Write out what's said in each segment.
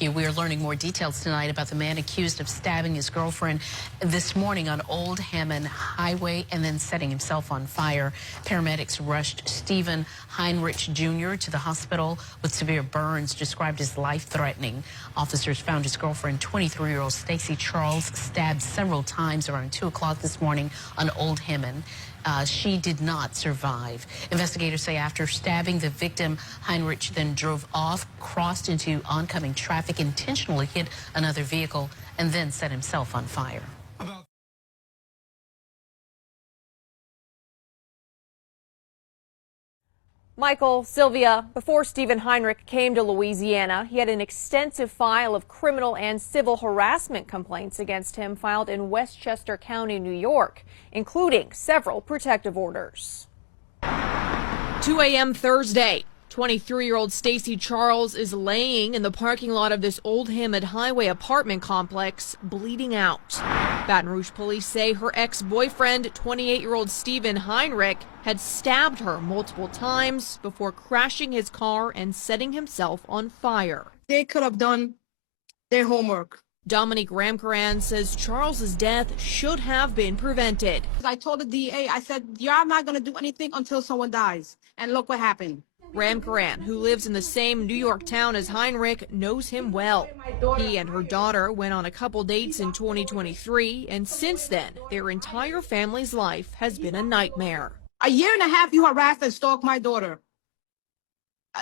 We are learning more details tonight about the man accused of stabbing his girlfriend this morning on Old Hammond Highway and then setting himself on fire. Paramedics rushed Stephen Heinrich Jr. to the hospital with severe burns described as life-threatening. Officers found his girlfriend, 23-year-old Stacy Charles, stabbed several times around 2 o'clock this morning on Old Hammond. She did not survive. Investigators say after stabbing the victim, Heinrich then drove off, crossed into oncoming traffic, intentionally hit another vehicle, and then set himself on fire. Michael, Sylvia, before Stephen Heinrich came to Louisiana, he had an extensive file of criminal and civil harassment complaints against him filed in Westchester County, New York, including several protective orders. 2 a.m. Thursday. 23-year-old Stacy Charles is laying in the parking lot of this Old Hammond Highway apartment complex, bleeding out. Baton Rouge police say her ex-boyfriend, 28-year-old Stephen Heinrich, had stabbed her multiple times before crashing his car and setting himself on fire. They could have done their homework. Dominique Ramkaran says Charles's death should have been prevented. I told the DA, I said, y'all not going to do anything until someone dies. And look what happened. Ramkaran, who lives in the same New York town as Heinrich, knows him well. He and her daughter went on a couple dates in 2023, and since then, their entire family's life has been a nightmare. A year and a half you harassed and stalked my daughter.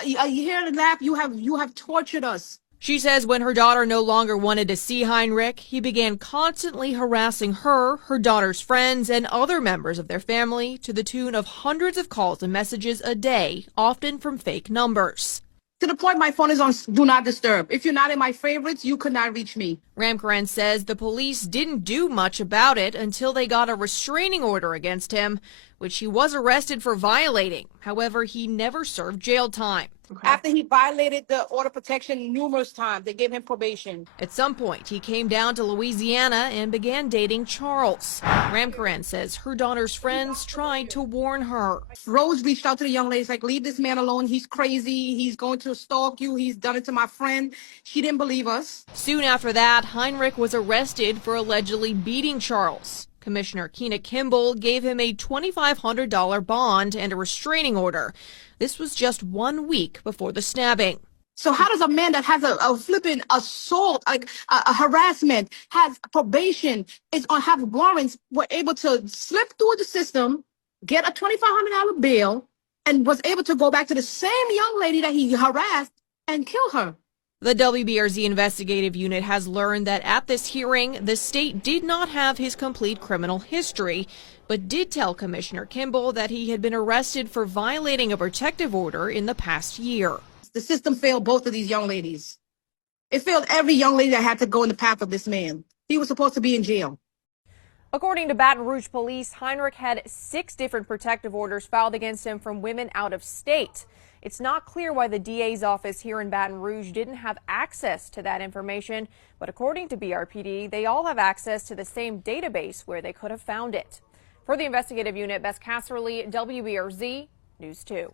A year and a half you have tortured us. She says when her daughter no longer wanted to see Heinrich, he began constantly harassing her, her daughter's friends, and other members of their family to the tune of hundreds of calls and messages a day, often from fake numbers. To the point my phone is on Do Not Disturb. If you're not in my favorites, you could not reach me. Ramkaran says the police didn't do much about it until they got a restraining order against him, which he was arrested for violating. However, he never served jail time. After he violated the order of protection numerous times, they gave him probation. At some point, he came down to Louisiana and began dating Charles. Ramkaran says her daughter's friends tried to warn her. Rose reached out to the young ladies like, leave this man alone. He's crazy. He's going to stalk you. He's done it to my friend. She didn't believe us. Soon after that, Heinrich was arrested for allegedly beating Charles. Commissioner Keena Kimball gave him a $2,500 bond and a restraining order. This was just 1 week before the stabbing. So how does a man that has a flipping assault, like a harassment, has probation, have warrants, were able to slip through the system, get a $2,500 bail, and was able to go back to the same young lady that he harassed and kill her? The WBRZ investigative unit has learned that at this hearing, the state did not have his complete criminal history, but did tell Commissioner Kimball that he had been arrested for violating a protective order in the past year. The system failed both of these young ladies. It failed every young lady that had to go in the path of this man. He was supposed to be in jail. According to Baton Rouge police, Heinrich had 6 different protective orders filed against him from women out of state. It's not clear why the DA's office here in Baton Rouge didn't have access to that information, but according to BRPD, they all have access to the same database where they could have found it. For the investigative unit, Bess Casserly, WBRZ News 2.